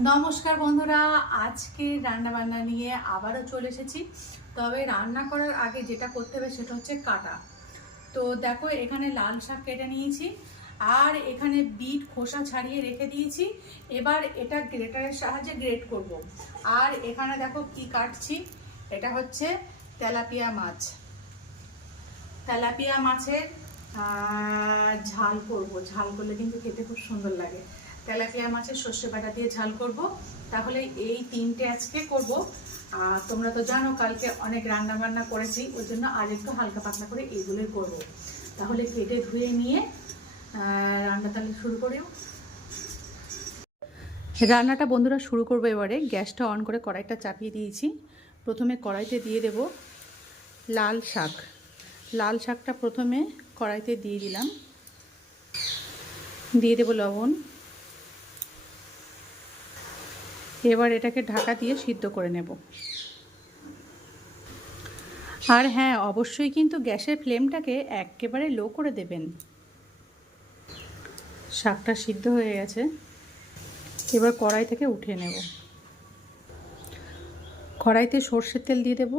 নমস্কার বন্ধুরা, আজকে রান্না বান্না নিয়ে আবারও চলে এসেছি। তবে রান্না করার আগে যেটা করতে হবে সেটা হচ্ছে কাটা। তো দেখো, এখানে লাল শাক কেটে নিয়েছি আর এখানে বিট খোসা ছাড়িয়ে রেখে দিয়েছি। এবার এটা গ্রেটারের সাহায্যে গ্রেট করব। আর এখানে দেখো কি কাটছি, এটা হচ্ছে তেলাপিয়া মাছ। তেলাপিয়া মাছের ঝাল করব। ঝাল করলে কিন্তু খেতে খুব সুন্দর লাগে। তেলাপিয়া মাছের সর্ষে বাটা দিয়ে ঝাল করব। তাহলে এই তিনটে আজকে করব। আর তোমরা তো জানো কালকে অনেক রান্না বান্না করেছি, ওই জন্য আজ একটু হালকা পাতলা করে এইগুলোই করব। তাহলে কেটে ধুয়ে নিয়ে রান্না তাহলে শুরু করিও। রান্নাটা বন্ধুরা শুরু করবো। এবারে গ্যাসটা অন করে কড়াইটা চাপিয়ে দিয়েছি। প্রথমে কড়াইতে দিয়ে দেব লাল শাক। লাল শাকটা প্রথমে কড়াইতে দিয়ে দিলাম। দিয়ে দেব লবণ। এবার এটাকে ঢাকা দিয়ে সিদ্ধ করে নেব। আর হ্যাঁ, অবশ্যই কিন্তু গ্যাসের ফ্লেমটাকে একেবারে লো করে দেবেন। শাকটা সিদ্ধ হয়ে গেছে, এবার কড়াই থেকে উঠিয়ে নেব। কড়াইতে সর্ষের তেল দিয়ে দেব।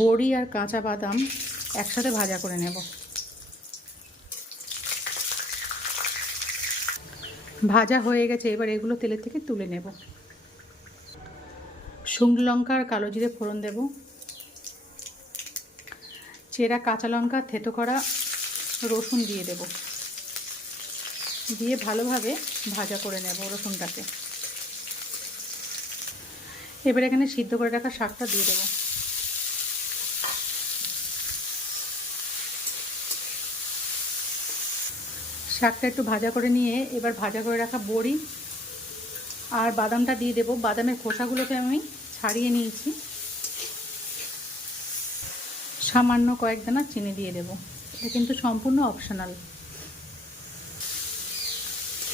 বড়ি আর কাঁচা বাদাম একসাথে ভাজা করে নেব। ভাজা হয়ে গেছে, এবার এগুলো তেলের থেকে তুলে নেব। শুকনো লঙ্কা আর কালো জিরে ফোড়ন দেব। চেরা কাঁচা লঙ্কা, থেতো করা রসুন দিয়ে দেব। দিয়ে ভালোভাবে ভাজা করে নেব রসুনটাকে। এবার এখানে সিদ্ধ করে রাখা শাকটা দিয়ে দেব। শাকটা একটু ভাজা করে নিয়ে এবার ভাজা করে রাখা বড়ি আর বাদামটা দিয়ে দেব। বাদামের খোসাগুলোকে আমি ছাড়িয়ে নিয়েছি। সামান্য কয়েক দানা চিনি দিয়ে দেব। এটা কিন্তু সম্পূর্ণ অপশনাল।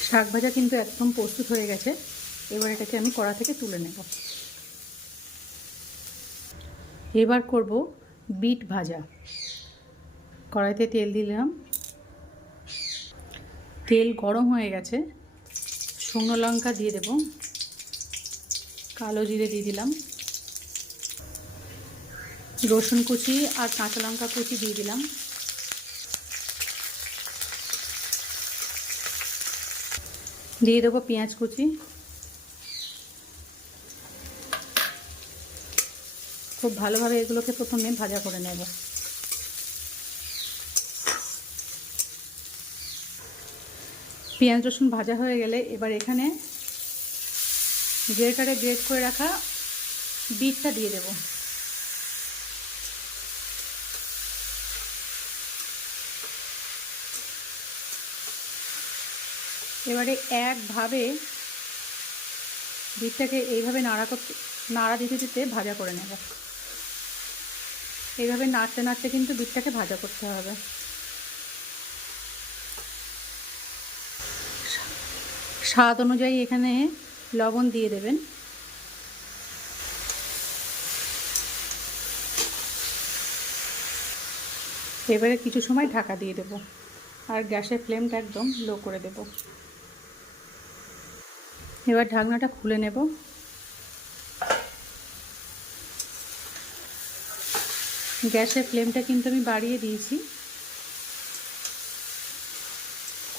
শাক ভাজা কিন্তু একদম প্রস্তুত হয়ে গেছে। এবার এটাকে আমি কড়া থেকে তুলে নেব। এবার করব বিট ভাজা। কড়াইতে তেল দিলাম। তেল গরম হয়ে গেছে, শুকনো লঙ্কা দিয়ে দেব। কালো জিরে দিয়ে দিলাম। রসুন কুচি আর কাঁচা লঙ্কা কুচি দিয়ে দিলাম। দিয়ে দেবো পেঁয়াজ কুচি। খুব ভালোভাবে এগুলোকে প্রথমে ভাজা করে নেব। পেঁয়াজ রসুন ভাজা হয়ে গেলে এবার এখানে গ্রেটারে গ্রেট করে রাখা বিটটা দিয়ে দেব। এবারে একভাবে বিটটাকে এইভাবে নাড়া দিতে দিতে ভাজা করে নেব। এইভাবে নাড়তে নাড়তে কিন্তু বিটটাকে ভাজা করতে হবে। স্বাদ অনুযায়ী এখানে লবণ দিয়ে দেবেন। এবারে কিছু সময় ঢাকা দিয়ে দেব আর গ্যাসের ফ্লেমটা একদম লো করে দেব। এবার ঢাকনাটা খুলে নেব। গ্যাসের ফ্লেমটা কিন্তু আমি বাড়িয়ে দিয়েছি।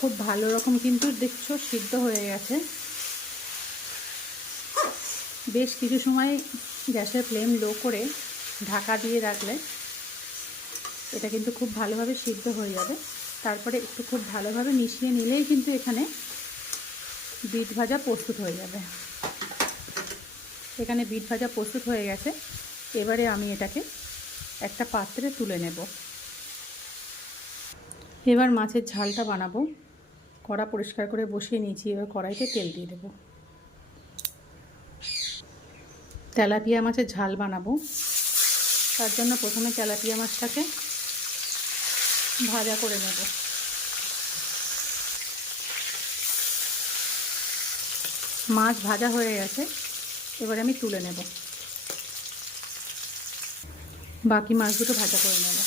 খুব ভালো রকম কিন্তু দেখছো সিদ্ধ হয়ে গেছে। বেশ কিছু সময় গ্যাসের ফ্লেম লো করে ঢাকা দিয়ে রাখলে এটা কিন্তু খুব ভালোভাবে সিদ্ধ হয়ে যাবে। তারপরে একটু খুব ভালোভাবে মিশিয়ে নিলেই কিন্তু এখানে বিট ভাজা প্রস্তুত হয়ে যাবে। এখানে বিট ভাজা প্রস্তুত হয়ে গেছে। এবারে আমি এটাকে একটা পাত্রে তুলে নেব। এবার মাছের ঝালটা বানাবো। কড়া পরিষ্কার করে বসিয়ে নিয়েছি। এবার কড়াইতে তেল দিয়ে দেব। তেলাপিয়া মাছের ঝাল বানাবো। তার জন্য প্রথমে তেলাপিয়া মাছটাকে ভাজা করে নেব। মাছ ভাজা হয়ে গেছে, এবার আমি তুলে নেব। বাকি মাছগুলো ভাজা করে নেব।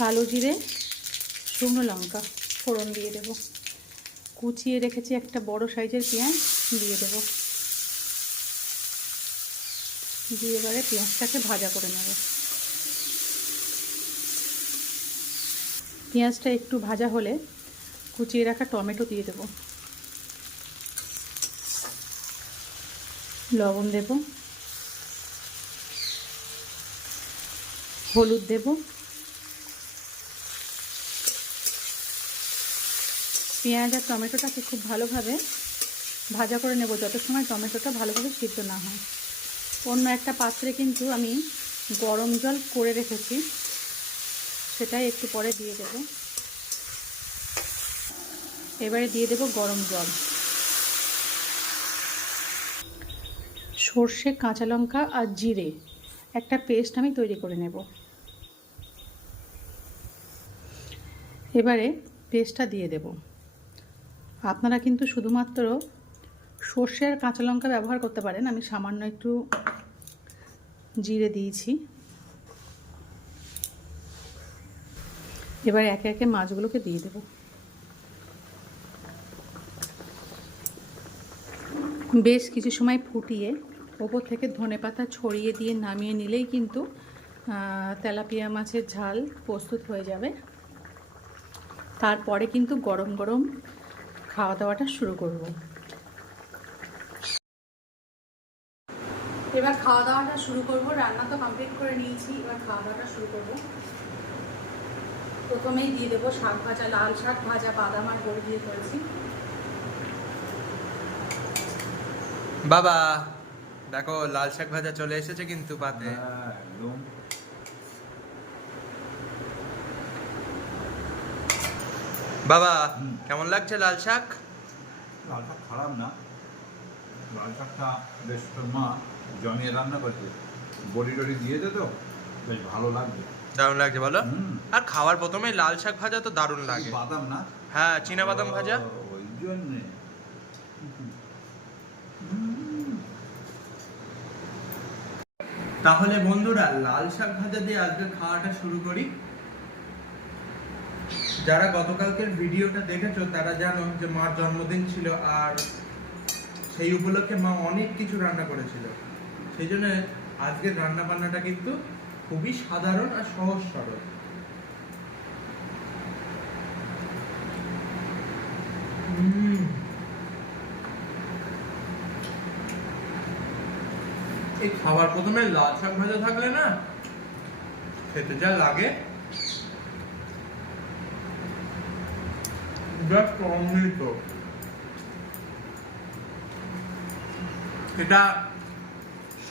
কালো জিরে, শুকনো লঙ্কা ফোড়ন দিয়ে দেব। কুচিয়ে রেখেছি একটা বড় সাইজের পেঁয়াজ দিয়ে দেব। দিয়ে এবারে পেঁয়াজটাকে ভাজা করে নেব। পেঁয়াজটা একটু ভাজা হলে কুচিয়ে রাখা টমেটো দিয়ে দেব। লবণ দেব, হলুদ দেব, পেঁয়াজ আর টমেটোটাকে খুব ভালোভাবে ভাজা করে নেব যত সময় টমেটোটা ভালোভাবে সিদ্ধ না হয়। অন্য একটা পাত্রে কিন্তু আমি গরম জল করে রেখেছি, সেটাই একটু পরে দিয়ে দেব। এবারে দিয়ে দেব গরম জল, সর্ষে, কাঁচা লঙ্কা আর জিরে একটা পেস্ট আমি তৈরি করে নেব। এবারে পেস্টটা দিয়ে দেব। আপনারা কিন্তু শুধুমাত্র সর্ষে আর কাঁচা লঙ্কা ব্যবহার করতে পারেন, আমি সামান্য একটু জিরে দিয়েছি। এবার একে একে মাছগুলোকে দিয়ে দেব। বেশ কিছু সময় ফুটিয়ে ওপর থেকে ধনেপাতা ছড়িয়ে দিয়ে নামিয়ে নিলেই কিন্তু তেলাপিয়া মাছের ঝাল প্রস্তুত হয়ে যাবে। তারপরে কিন্তু গরম গরম খাওয়া দাওয়াটা শুরু করব। এবার খাওয়া দাওয়াটা শুরু করব। রান্না তো কমপ্লিট করে নিয়েছি, এবার খাওয়া দাওয়াটা শুরু করব। প্রথমেই দিয়ে দেবো শাক ভাজা, লাল শাক ভাজা, বাদাম আর বড়ি দিয়ে করেছি। বাবা দেখো লাল শাক ভাজা চলে এসেছে কিন্তু পাতে। বাবা কেমন লাগছে লাল শাক? লাল শাক খারাপ না, লাল শাকটা বেশ মা জমিয়ে রান্না করছে, বড়ি টড়ি দিয়েছে তো বেশ ভালো লাগছে। দারুণ লাগছে বলো? আর খাওয়ার প্রথমে লাল শাক ভাজা তো দারুণ লাগে। বাদাম না? হ্যাঁ, চীনা বাদাম ভাজা। ওই জন্যে তাহলে বন্ধুরা লাল শাক ভাজা দিয়ে আজকে খাওয়াটা শুরু করি। যারা গতকালকের ভিডিওটা দেখেছো তারা জানো যে মার জন্মদিন ছিল, আর সেই উপলক্ষে মা অনেক কিছু রান্না করেছিল। সেই জন্য আজকের রান্না বান্নাটা কিন্তু খুবই সাধারণ আর সহজ সরল। এই খাবার প্রথমে লাল শাক ভাজা থাকলে না খেতে যা লাগে, জাস্ট অমৃত। এটা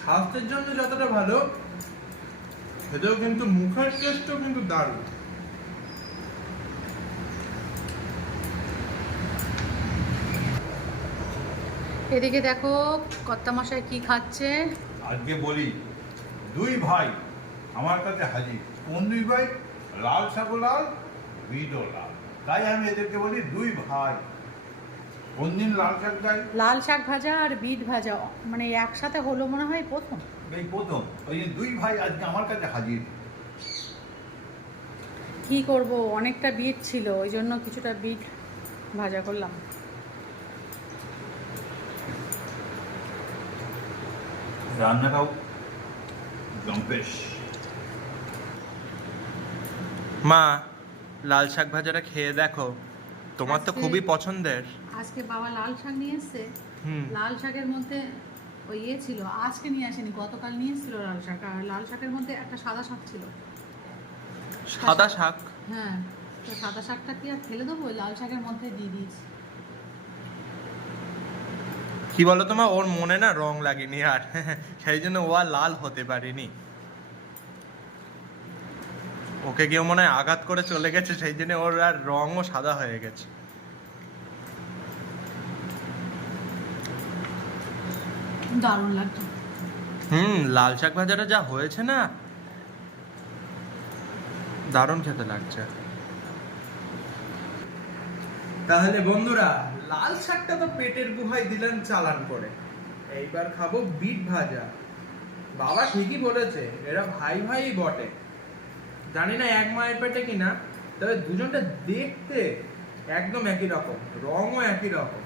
স্বাস্থ্যের জন্য যতটা ভালো, খেতেও কিন্তু মুখের টেস্টও কিন্তু দারুণ। এদিকে দেখো কর্তামশাই কি খাচ্ছে। আজকে বলি দুই ভাই আমার কাছে হাজির। কোন দুই ভাই? লাল শাকও লাল, বিটও লাল। তাই আমি এদেরকে বলি দুই ভাই। কোন দিন লাল শাক দেয়? লাল শাক ভাজা আর বিট ভাজা মানে একসাথে হলো মনে হয় প্রথম। এই প্রথম। ওই যে দুই ভাই আজকে আমার কাছে হাজির। কি করব, অনেকটা বিট ছিল, ওই জন্য কিছুটা বিট ভাজা করলাম। রান্নাটাও জম্পেশ। মা লাল শাক ভাজাটা খেয়ে দেখো, তোমার তো আজকে- খুবই পছন্দের। আজকে বাবা লাল শাক নিয়ে এসছে। হুম। লাল শাকের মধ্যে ওই ইয়ে ছিল, আজকে নিয়ে আসেনি, গতকাল নিয়ে এসেছিল লাল শাক। আর লাল শাকের মধ্যে একটা সাদা শাক ছিল। সাদা শাক? হ্যাঁ, তো সাদা শাকটা কি আর ফেলে দেবো, ওই লাল শাকের মধ্যে দিয়ে দিয়েছি। কি বলো তোমার, ওর মনে না রং লাগেনি আর সেই জন্য ও আর লাল হতে পারেনি। ওকে কেউ মনে হয় আঘাত করে চলে গেছে, সেই জন্য ওর আর রঙও সাদা হয়ে গেছে। দারুণ লাগছে। লাল শাক ভাজাটা যা হয়েছে না, দারুণ খেতে লাগছে। তাহলে বন্ধুরা লাল শাকটা তো পেটের গুহায় দিলেন চালান করে, এইবার খাবো বিট ভাজা। বাবা ঠিকই বলেছে, এরা ভাই ভাই বটে। জানি না এক মায়ের পেটে কিনা, তবে দুজনটা দেখতে একদম একই রকম, রঙও একই রকম।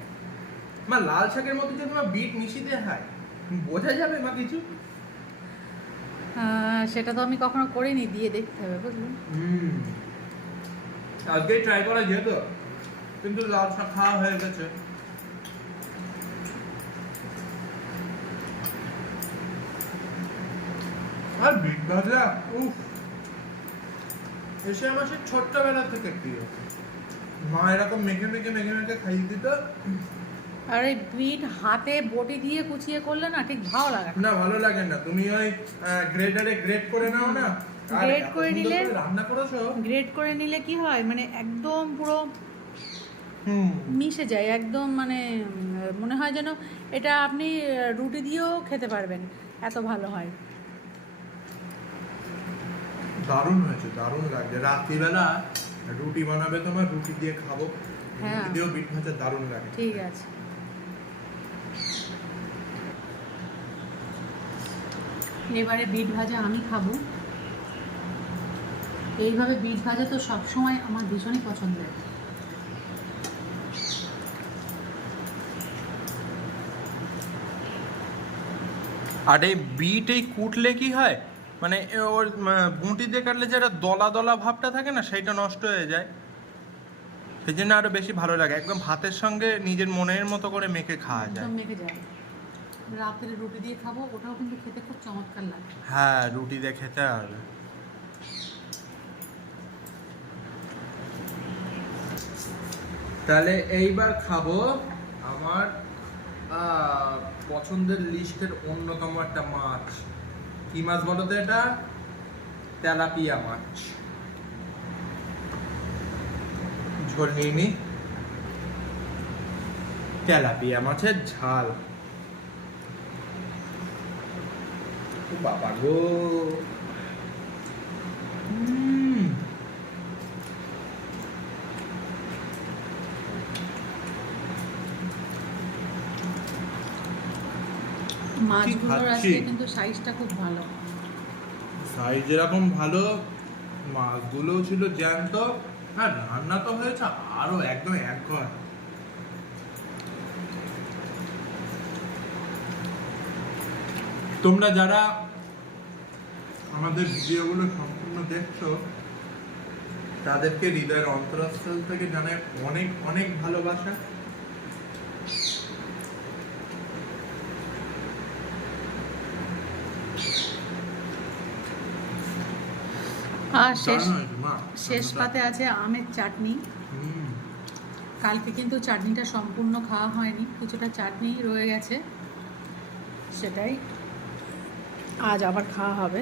মা লাল শাকের মধ্যে যদি মা বিট মিশিয়ে হয় বোঝা যাবে মা কিছু? সেটা তো আমি কখনো করিনি, দিয়ে দেখতে হবে বুঝলি। আজকেই ট্রাই করা যেত, কিন্তু লাল শাক খাওয়া হয়ে গেছে। আর বিট ভাজা, উফ, এসে আমার সেই ছোট্টবেলা থেকে প্রিয়। মা এরকম মেখে মেখে মেখে মেখে খাইয়ে দিত। আর এই বিট হাতে বটি দিয়ে কুচিয়ে করলে না ঠিক ভালো লাগে না। না, ভালো লাগে না। তুমি ওই গ্রেটারে গ্রেট করে নাও না, আর গ্রেট এত করে সুন্দর নিলে, করে রান্না করেছো। গ্রেট করে নিলে কি হয় মানে একদম পুরো মিশে যায় একদম, মানে মনে হয় যেন এটা আপনি রুটি দিয়েও খেতে পারবেন, এত ভালো হয়। দারুণ হয়েছে, দারুণ লাগছে। রাত্রিবেলা রুটি বানাবে তোমার, রুটি দিয়ে খাবো। হ্যাঁ। রুটি দিয়েও বিট ভাজা দারুণ লাগে। ঠিক আছে, এবারে বিট ভাজা আমি খাবো। এইভাবে বিট ভাজা তো সবসময় আমার ভীষণই পছন্দের। আর এই বিট এই কুটলে কি হয়, মানে ওর বুঁটি দিয়ে কাটলে যেটা দলা দলা ভাবটা থাকে না, সেইটা নষ্ট হয়ে যায়। সেই জন্য আরো বেশি ভালো লাগে। একদম ভাতের সঙ্গে নিজের মনের মতো করে মেখে খাওয়া যায়। একদম মেখে যায়। রাত্রে রুটি দিয়ে খাবো, ওটাও কিন্তু খেতে খুব চমৎকার লাগে। হ্যাঁ, রুটি দিয়ে খেতে হবে। তাহলে এইবার খাবো আমার পছন্দের লিস্টের অন্যতম একটা মাছ। কি মাছ বলো তো এটা? তেলাপিয়া মাছ। ঝোল নিয়ে নি। তেলাপিয়া মাছের ঝাল। ও বাবা গো, মাছগুলোর আজকে কিন্তু সাইজটা খুব ভালো। সাইজ এরকম ভালো, মাছগুলো ছিল জ্যান্ত, আর রান্না তো হয়েছে আরো একদম এক ঘর। তোমরা যারা আমাদের ভিডিওগুলো সম্পূর্ণ দেখছো, তাদেরকে হৃদয়ের অন্তরস্থল থেকে জানাই অনেক অনেক ভালোবাসা। আর শেষ পাতে আছে আমের চাটনি। কালকে কিন্তু চাটনিটা সম্পূর্ণ খাওয়া হয়নি, কিছুটা চাটনি রয়ে গেছে, সেটাই আজ আবার খাওয়া হবে।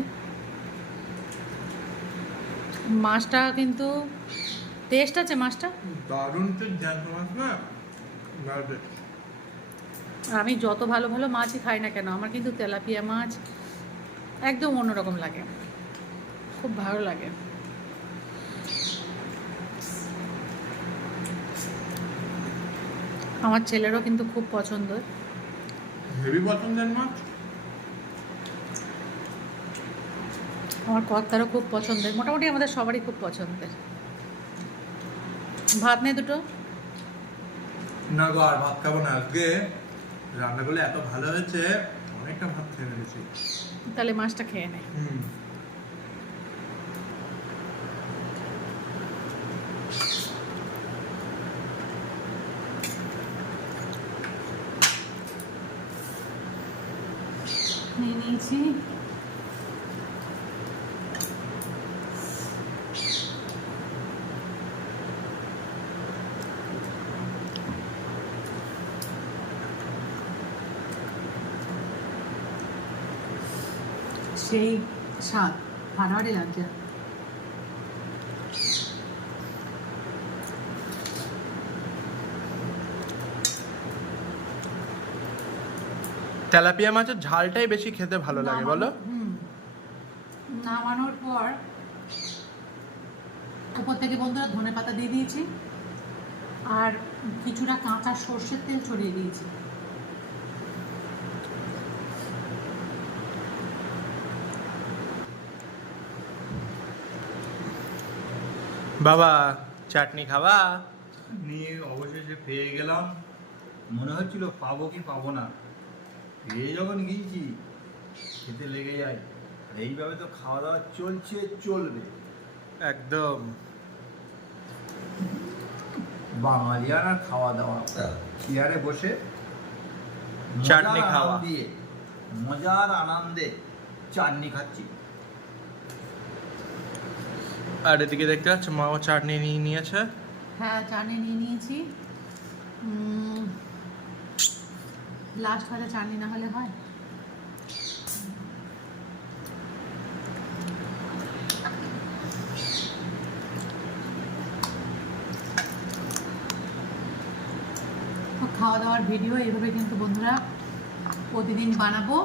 মাছটা কিন্তু টেস্ট আছে, মাছটা দারুণ। তো জ্যান্ত মাছ না, আমি যত ভালো ভালো মাছই খাই না কেন, আমার কিন্তু তেলাপিয়া মাছ একদম অন্যরকম লাগে, খুব ভালো লাগে। আমার ছেলেরও কিন্তু খুব পছন্দ, হেভি পছন্দের মাছ। আমার কর্তারও খুব পছন্দের, মোটামুটি আমাদের সবারই খুব পছন্দের। ভাত নেই দুটো? না গো, আর ভাত খাবো না। আজকে রান্নাগুলো এত ভালো হয়েছে, অনেকটা ভাত খেয়ে ফেলেছি। তাহলে মাছটা খেয়ে নে। নিয়ে নিয়েছি। সেই স্বাদ ফাটাফাটি লাগছে। তেলাপিয়া মাছের ঝালটাই বেশি খেতে ভালো লাগে, বলো? নামানোর পর উপর থেকে বন্ধুরা ধনেপাতা দিয়ে দিয়েছি, আর কিছুটা কাঁচা সর্ষের তেল ছড়িয়ে দিয়েছি। বাবা চাটনি খাবা? নিয়ে অবশেষে পেয়ে গেলাম। মনে হচ্ছিল পাবো কি পাবো না, পেয়ে যখন গিয়েছি খেতে লেগে যায়। এইভাবে তো খাওয়া দাওয়া চলছে, চলবে। একদম বাঙালিয়ানা খাওয়া দাওয়া, চেয়ারে বসে চাটনি মজার খাওয়া। আনন্দে, মজার আনন্দে চাটনি খাচ্ছি। আর এদিকে দেখতে পাচ্ছ মাও চাটনি নিয়ে নিয়েছে। হ্যাঁ, চাটনি নিয়ে নিয়েছি। লাস্ট ভাজা চাটনি না হলে হয়? খাওয়া দাওয়ার ভিডিও এভাবে কিন্তু বন্ধুরা প্রতিদিন বানাবো,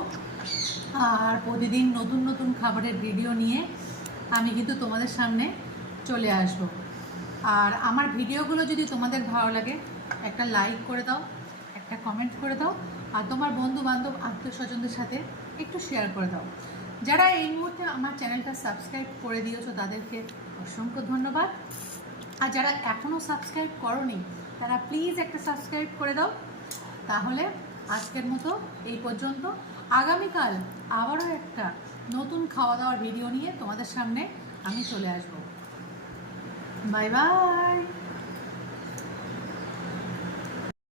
আর প্রতিদিন নতুন নতুন খাবারের ভিডিও নিয়ে আমি কিন্তু তোমাদের সামনে চলে আসব। আর আমার ভিডিওগুলো যদি তোমাদের ভালো লাগে একটা লাইক করে দাও, একটা কমেন্ট করে দাও, আর তোমার বন্ধু বান্ধব আত্মীয় স্বজনদের সাথে একটু শেয়ার করে দাও। যারা এই মুহূর্তে আমার চ্যানেলটা সাবস্ক্রাইব করে দিয়েছো তাদেরকে অসংখ্য ধন্যবাদ। আর যারা এখনও সাবস্ক্রাইব করোনি তারা প্লিজ একটা সাবস্ক্রাইব করে দাও। তাহলে আজকের মতো এই পর্যন্ত। আগামীকাল আবারও একটা নতুন খাওয়া দাওয়ার ভিডিও নিয়ে তোমাদের সামনে আমি চলে আসব। Bye bye.